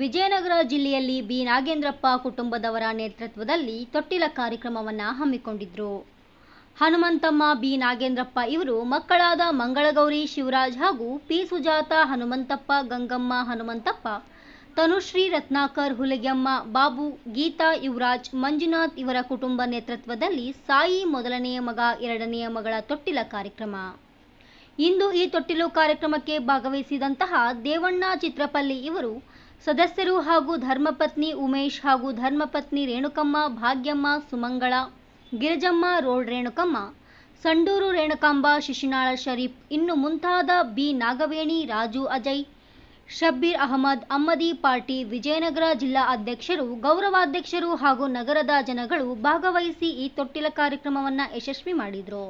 ವಿಜಯನಗರ ಜಿಲ್ಲೆಯಲ್ಲಿ ಬಿ ನಾಗೇಂದ್ರಪ್ಪ ಕುಟುಂಬದವರ ನೇತೃತ್ವದಲ್ಲಿ ತೊಟ್ಟಿಲ ಕಾರ್ಯಕ್ರಮವನ್ನು ಹಮ್ಮಿಕೊಂಡಿದ್ರು. ಹನುಮಂತಮ್ಮ ಬಿ ನಾಗೇಂದ್ರಪ್ಪ ಇವರು ಮಕ್ಕಳಾದ ಮಂಗಳಗೌರಿ ಶಿವರಾಜ್ ಹಾಗೂ ಪಿ ಸುಜಾತ ಹನುಮಂತಪ್ಪ, ಗಂಗಮ್ಮ ಹನುಮಂತಪ್ಪ, ತನುಶ್ರೀ ರತ್ನಾಕರ್, ಹುಲಿಗೆಮ್ಮ, ಬಾಬು, ಗೀತಾ, ಯುವರಾಜ್, ಮಂಜುನಾಥ್ ಇವರ ಕುಟುಂಬ ನೇತೃತ್ವದಲ್ಲಿ ಸಾಯಿ ಮೊದಲನೆಯ ಮಗ ಎರಡನೆಯ ಮಗಳ ತೊಟ್ಟಿಲ ಕಾರ್ಯಕ್ರಮ. ಇಂದು ಈ ತೊಟ್ಟಿಲು ಕಾರ್ಯಕ್ರಮಕ್ಕೆ ಭಾಗವಹಿಸಿದಂತಹ ದೇವಣ್ಣ ಚಿತ್ರಪಲ್ಲಿ ಇವರು ಸದಸ್ಯರು ಹಾಗೂ ಧರ್ಮಪತ್ನಿ ಉಮೇಶ್ ಹಾಗೂ ಧರ್ಮಪತ್ನಿ ರೇಣುಕಮ್ಮ, ಭಾಗ್ಯಮ್ಮ, ಸುಮಂಗಳ, ಗಿರಿಜಮ್ಮ, ರೋಡ್ ರೇಣುಕಮ್ಮ, ಸಂಡೂರು ರೇಣುಕಾಂಬ, ಶಿಶಿನಾಳ ಶರೀಫ್ ಇನ್ನು ಮುಂತಾದ ಬಿ ನಾಗವೇಣಿ, ರಾಜು, ಅಜಯ್, ಶಬ್ಬೀರ್ ಅಹಮದ್, ಅಮ್ಮದಿ ಪಾರ್ಟಿ, ವಿಜಯನಗರ ಜಿಲ್ಲಾ ಅಧ್ಯಕ್ಷರು, ಗೌರವಾಧ್ಯಕ್ಷರು ಹಾಗೂ ನಗರದ ಜನಗಳು ಭಾಗವಹಿಸಿ ಈ ತೊಟ್ಟಿಲ ಕಾರ್ಯಕ್ರಮವನ್ನು ಯಶಸ್ವಿ ಮಾಡಿದರು.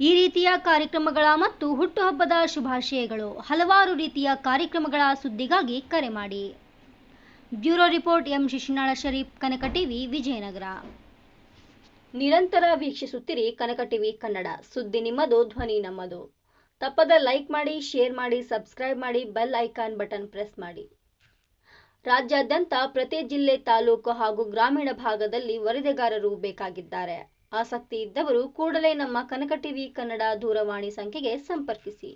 ಈ ರೀತಿಯ ಕಾರ್ಯಕ್ರಮಗಳ ಮತ್ತು ಹುಟ್ಟುಹಬ್ಬದ ಶುಭಾಶಯಗಳು, ಹಲವಾರು ರೀತಿಯ ಕಾರ್ಯಕ್ರಮಗಳ ಸುದ್ದಿಗಾಗಿ ಕರೆ ಮಾಡಿ. Bureau report M Shishunala Sharif, ಕನಕ ಟಿವಿ, ವಿಜಯನಗರ. ನಿರಂತರ ವೀಕ್ಷಿಸುತ್ತಿರಿ ಕನಕ ಟಿವಿ ಕನ್ನಡ. ಸುದ್ದಿ ನಿಮ್ಮದು, ಧ್ವನಿ ನಮ್ಮದು. ತಪ್ಪದ ಲೈಕ್ ಮಾಡಿ, ಶೇರ್ ಮಾಡಿ, ಸಬ್ಸ್ಕ್ರೈಬ್ ಮಾಡಿ, ಬೆಲ್ ಐಕಾನ್ ಬಟನ್ ಪ್ರೆಸ್ ಮಾಡಿ. ರಾಜ್ಯಾದ್ಯಂತ ಪ್ರತಿ ಜಿಲ್ಲೆ, ತಾಲೂಕು ಹಾಗೂ ಗ್ರಾಮೀಣ ಭಾಗದಲ್ಲಿ ವರದಿಗಾರರು ಬೇಕಾಗಿದ್ದಾರೆ. ಆಸಕ್ತಿ ಇದ್ದವರು ಕೂಡಲೇ ನಮ್ಮ ಕನಕ ಟಿವಿ ಕನ್ನಡ ದೂರವಾಣಿ ಸಂಖ್ಯೆಗೆ ಸಂಪರ್ಕಿಸಿ.